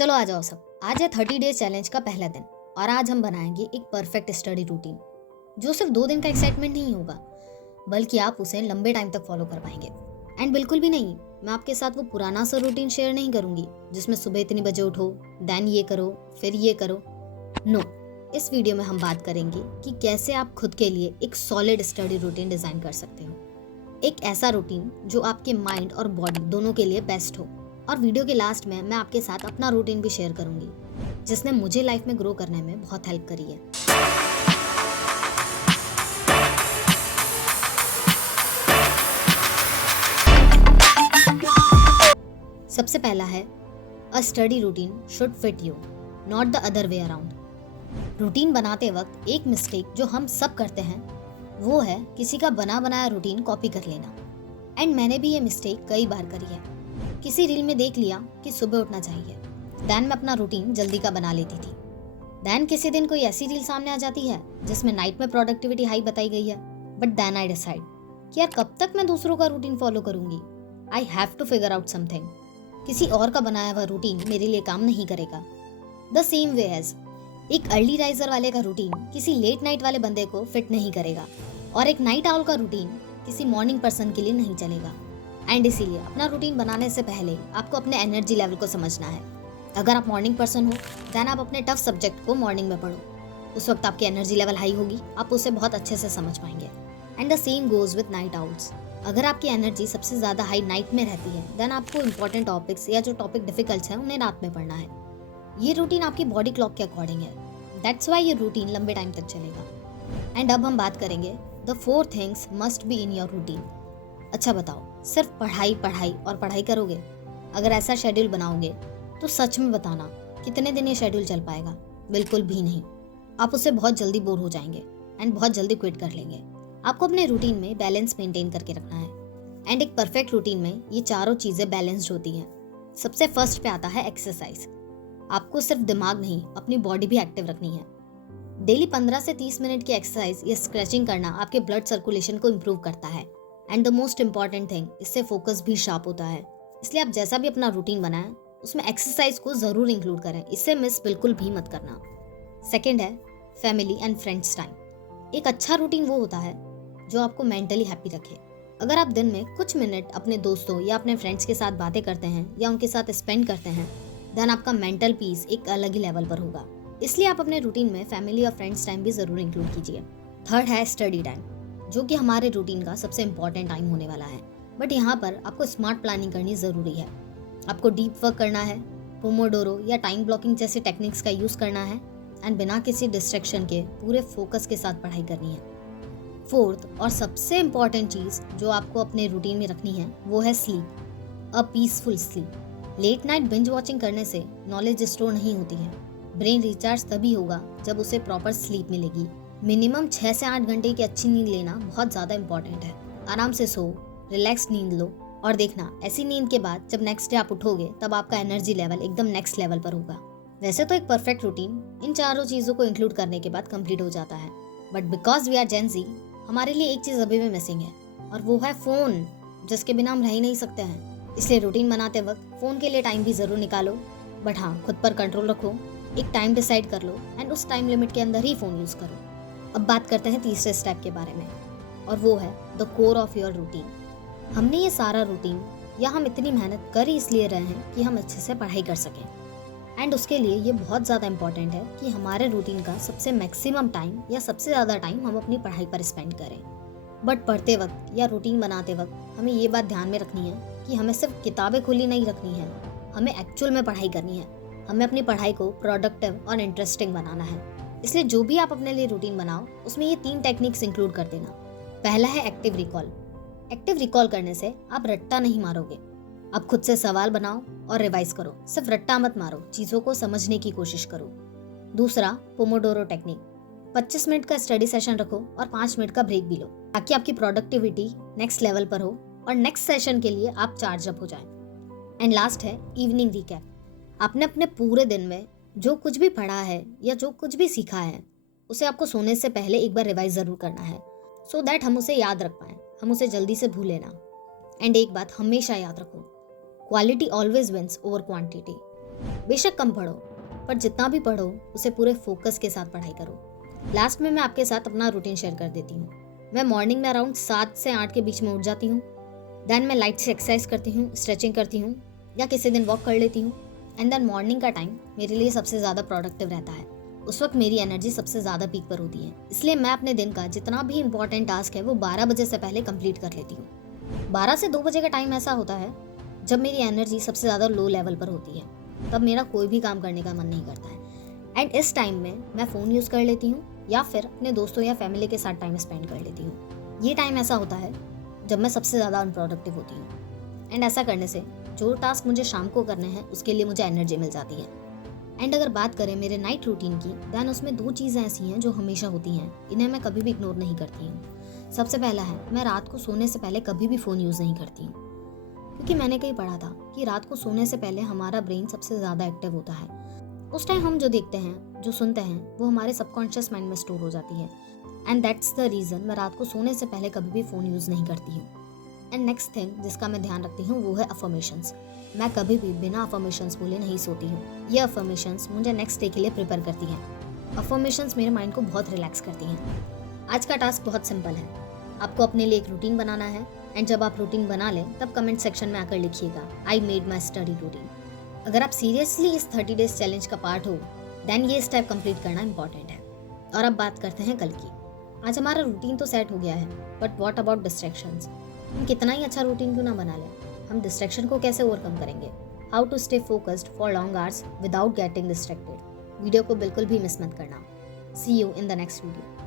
चलो आ जाओ सब। आज है 30 डेज चैलेंज का पहला दिन और आज हम बनाएंगे एक परफेक्ट स्टडी रूटीन जो सिर्फ 2 दिन का एक्साइटमेंट नहीं होगा बल्कि आप उसे लंबे टाइम तक फॉलो कर पाएंगे। एंड बिल्कुल भी नहीं, मैं आपके साथ वो पुराना सा रूटीन शेयर नहीं करूंगी जिसमें सुबह इतनी बजे उठो, देन ये करो, फिर ये करो। नो, इस वीडियो में हम बात करेंगे कि कैसे आप खुद के लिए एक सॉलिड स्टडी रूटीन डिजाइन कर सकते हो। एक ऐसा रूटीन जो आपके माइंड और बॉडी दोनों के लिए बेस्ट हो। और वीडियो के लास्ट में मैं आपके साथ अपना रूटीन भी शेयर करूंगी जिसने मुझे लाइफ में ग्रो करने में बहुत हेल्प करी है। सबसे पहला है अ study routine should fit you, not the other way around. Routine बनाते वक्त एक मिस्टेक जो हम सब करते हैं वो है किसी का बना बनाया रूटीन कॉपी कर लेना। एंड मैंने भी ये मिस्टेक कई बार करी है। किसी रील में देख लिया कि सुबह उठना चाहिए, देन मैं अपना रूटीन जल्दी का बना लेती थी। देन किसी दिन कोई ऐसी रील सामने आ जाती है जिसमें नाइट में प्रोडक्टिविटी हाई बताई गई है, बट देन आई डिसाइड कि यार कब तक मैं दूसरों का रूटीन फॉलो करूंगी। I have to figure out something. किसी और का बनाया हुआ रूटीन मेरे लिए काम नहीं करेगा। द सेम वे एज एक अर्ली राइजर वाले का रूटीन किसी लेट नाइट वाले बंदे को फिट नहीं करेगा और एक नाइट आउल का रूटीन किसी मॉर्निंग पर्सन के लिए नहीं चलेगा। एंड इसीलिए अपना रूटीन बनाने से पहले आपको अपने एनर्जी लेवल को समझना है। अगर आप मॉर्निंग पर्सन हो देन आप अपने टफ सब्जेक्ट को मॉर्निंग में पढ़ो। उस वक्त आपकी एनर्जी लेवल हाई होगी, आप उसे बहुत अच्छे से समझ पाएंगे। And the same goes with night outs. अगर आपकी एनर्जी सबसे ज़्यादा हाई नाइट में रहती है देन आपको इंपॉर्टेंट टॉपिक्स या जो टॉपिक डिफिकल्ट हैं उन्हें रात में पढ़ना है। ये रूटीन आपकी बॉडी क्लॉक के अकॉर्डिंग है। दैट्स वाई ये रूटीन लंबे टाइम तक चलेगा। एंड अब हम बात करेंगे the 4 things must be in your routine. अच्छा बताओ, सिर्फ पढ़ाई पढ़ाई और पढ़ाई करोगे? अगर ऐसा शेड्यूल बनाओगे तो सच में बताना कितने दिन ये शेड्यूल चल पाएगा? बिल्कुल भी नहीं। आप उससे बहुत जल्दी बोर हो जाएंगे एंड बहुत जल्दी क्विट कर लेंगे। आपको अपने रूटीन में बैलेंस मेंटेन करके रखना है। एंड एक परफेक्ट रूटीन में ये चारों चीज़ें बैलेंस्ड होती हैं। सबसे फर्स्ट पे आता है एक्सरसाइज। आपको सिर्फ दिमाग नहीं अपनी बॉडी भी एक्टिव रखनी है। डेली 15 से 30 मिनट की एक्सरसाइज या स्ट्रेचिंग करना आपके ब्लड सर्कुलेशन को इम्प्रूव करता है। And the most important thing, इससे फोकस भी शार्प होता है। इसलिए आप जैसा भी अपना रूटीन बनाएं उसमें एक्सरसाइज को ज़रूर इंक्लूड करें, इससे मिस बिल्कुल भी मत करना। सेकेंड है फैमिली एंड फ्रेंड्स टाइम। एक अच्छा रूटीन वो होता है जो आपको मेंटली हैप्पी रखे। अगर आप दिन में कुछ मिनट अपने दोस्तों या अपने फ्रेंड्स के साथ बातें करते हैं या उनके साथ स्पेंड करते हैं देन आपका मेंटल पीस एक अलग ही लेवल पर होगा। इसलिए आप अपने रूटीन में फैमिली और फ्रेंड्स टाइम भी ज़रूर इंक्लूड कीजिए। थर्ड है स्टडी टाइम, जो कि हमारे रूटीन का सबसे इम्पॉर्टेंट टाइम होने वाला है। बट यहाँ पर आपको स्मार्ट प्लानिंग करनी ज़रूरी है। आपको डीप वर्क करना है, पोमोडोरो या टाइम ब्लॉकिंग जैसे टेक्निक्स का यूज़ करना है एंड बिना किसी डिस्ट्रैक्शन के पूरे फोकस के साथ पढ़ाई करनी है। फोर्थ और सबसे इम्पॉर्टेंट चीज़ जो आपको अपने रूटीन में रखनी है वो है sleep, a peaceful sleep. Late night binge watching करने से नॉलेज स्टोर नहीं होती है। ब्रेन रिचार्ज तभी होगा जब उसे प्रॉपर स्लीप मिलेगी। मिनिमम 6 से 8 घंटे की अच्छी नींद लेना बहुत ज़्यादा इंपॉर्टेंट है। आराम से सो, रिलैक्स नींद लो और देखना ऐसी नींद के बाद जब नेक्स्ट डे आप उठोगे तब आपका एनर्जी लेवल एकदम नेक्स्ट लेवल पर होगा। वैसे तो एक परफेक्ट रूटीन इन चारों चीज़ों को इंक्लूड करने के बाद कंप्लीट हो जाता है, बट बिकॉज वी आर जेन ज़ी हमारे लिए एक चीज़ अभी भी मिसिंग है और वो है फ़ोन, जिसके बिना हम रह ही नहीं सकते हैं। इसलिए रूटीन बनाते वक्त फ़ोन के लिए टाइम भी ज़रूर निकालो, बट हाँ खुद पर कंट्रोल रखो। एक टाइम डिसाइड कर लो एंड उस टाइम लिमिट के अंदर ही फ़ोन यूज़ करो। अब बात करते हैं तीसरे स्टेप के बारे में और वो है the core of your routine. हमने ये सारा रूटीन या हम इतनी मेहनत कर ही इसलिए रहे हैं कि हम अच्छे से पढ़ाई कर सकें। एंड उसके लिए ये बहुत ज़्यादा इंपॉर्टेंट है कि हमारे रूटीन का सबसे मैक्सिमम टाइम या सबसे ज़्यादा टाइम हम अपनी पढ़ाई पर स्पेंड करें। बट पढ़ते वक्त या रूटीन बनाते वक्त हमें ये बात ध्यान में रखनी है कि हमें सिर्फ किताबें खुली नहीं रखनी है, हमें एक्चुअल में पढ़ाई करनी है। हमें अपनी पढ़ाई को प्रोडक्टिव और इंटरेस्टिंग बनाना है। इसलिए जो भी आप अपने लिए रूटीन बनाओ उसमें ये 3 टेक्निक्स इंक्लूड कर देना। पहला है एक्टिव रिकॉल। एक्टिव रिकॉल करने से आप रट्टा नहीं मारोगे। आप खुद से सवाल बनाओ और रिवाइज करो। सिर्फ रट्टा मत मारो, चीज़ों को समझने की कोशिश करो। दूसरा पोमोडोरो टेक्निक। 25 मिनट का स्टडी सेशन रखो और 5 मिनट का ब्रेक भी लो ताकि आपकी प्रोडक्टिविटी नेक्स्ट लेवल पर हो और नेक्स्ट सेशन के लिए आप चार्ज अप हो जाएं। एंड लास्ट है इवनिंग रिकैप। आपने अपने पूरे दिन में जो कुछ भी पढ़ा है या जो कुछ भी सीखा है उसे आपको सोने से पहले एक बार रिवाइज ज़रूर करना है सो दैट हम उसे याद रख पाएँ, हम उसे जल्दी से भूलें ना। एंड एक बात हमेशा याद रखो, quality always wins over quantity. बेशक कम पढ़ो, पर जितना भी पढ़ो उसे पूरे फोकस के साथ पढ़ाई करो। लास्ट में मैं आपके साथ अपना रूटीन शेयर कर देती हूँ। मैं मॉर्निंग में अराउंड 7 से 8 के बीच में उठ जाती हूँ। देन मैं लाइट से एक्सरसाइज करती हूँ, स्ट्रेचिंग करती हूँ या किसी दिन वॉक कर लेती हूँ। एंड देन मॉर्निंग का टाइम मेरे लिए सबसे ज़्यादा प्रोडक्टिव रहता है। उस वक्त मेरी एनर्जी सबसे ज़्यादा पीक पर होती है, इसलिए मैं अपने दिन का जितना भी इंपॉर्टेंट टास्क है वो 12 बजे से पहले कंप्लीट कर लेती हूँ। 12 से 2 बजे का टाइम ऐसा होता है जब मेरी एनर्जी सबसे ज़्यादा लो लेवल पर होती है, तब मेरा कोई भी काम करने का मन नहीं करता है। एंड इस टाइम में मैं फ़ोन यूज़ कर लेती हूँ या फिर अपने दोस्तों या फैमिली के साथ टाइम स्पेंड कर लेती हूँ। ये टाइम ऐसा होता है जब मैं सबसे ज़्यादा अनप्रोडक्टिव होती हूँ। एंड ऐसा करने से जो टास्क मुझे शाम को करने हैं उसके लिए मुझे एनर्जी मिल जाती है। एंड अगर बात करें मेरे नाइट रूटीन की, देन उसमें 2 चीज़ें ऐसी हैं जो हमेशा होती हैं, इन्हें मैं कभी भी इग्नोर नहीं करती हूँ। सबसे पहला है, मैं रात को सोने से पहले कभी भी फ़ोन यूज़ नहीं करती हूँ, क्योंकि मैंने कहीं पढ़ा था कि रात को सोने से पहले हमारा ब्रेन सबसे ज़्यादा एक्टिव होता है। उस टाइम हम जो देखते हैं, जो सुनते हैं, वो हमारे सबकॉन्शियस माइंड में स्टोर हो जाती है। एंड दैट्स द रीज़न मैं रात को सोने से पहले कभी भी फ़ोन यूज़ नहीं करती हूँ। एंड नेक्स्ट थिंग जिसका मैं ध्यान रखती हूँ वो है अफर्मेशंस। मैं कभी भी बिना अफर्मेशंस बोले नहीं सोती हूँ। ये अफर्मेशंस मुझे नेक्स्ट डे के लिए प्रिपेयर करती हैं। अफर्मेशंस मेरे माइंड को बहुत रिलैक्स करती हैं। आज का टास्क बहुत सिंपल है, आपको अपने लिए एक रूटीन बनाना है। एंड जब आप रूटीन बना लें तब कमेंट सेक्शन में आकर लिखिएगा, I made my study routine. अगर आप सीरियसली इस 30 डेज चैलेंज का पार्ट हो, देन ये स्टेप कंप्लीट करना इंपॉर्टेंट है। और अब बात करते हैं कल की। आज हमारा रूटीन तो सेट हो गया है, बट व्हाट अबाउट डिस्ट्रैक्शंस? हम कितना ही अच्छा रूटीन क्यों ना बना लें, हम डिस्ट्रैक्शन को कैसे ओवरकम करेंगे? How to stay focused for long hours without getting distracted. Video को बिल्कुल भी मिस मत करना। See you in the next video.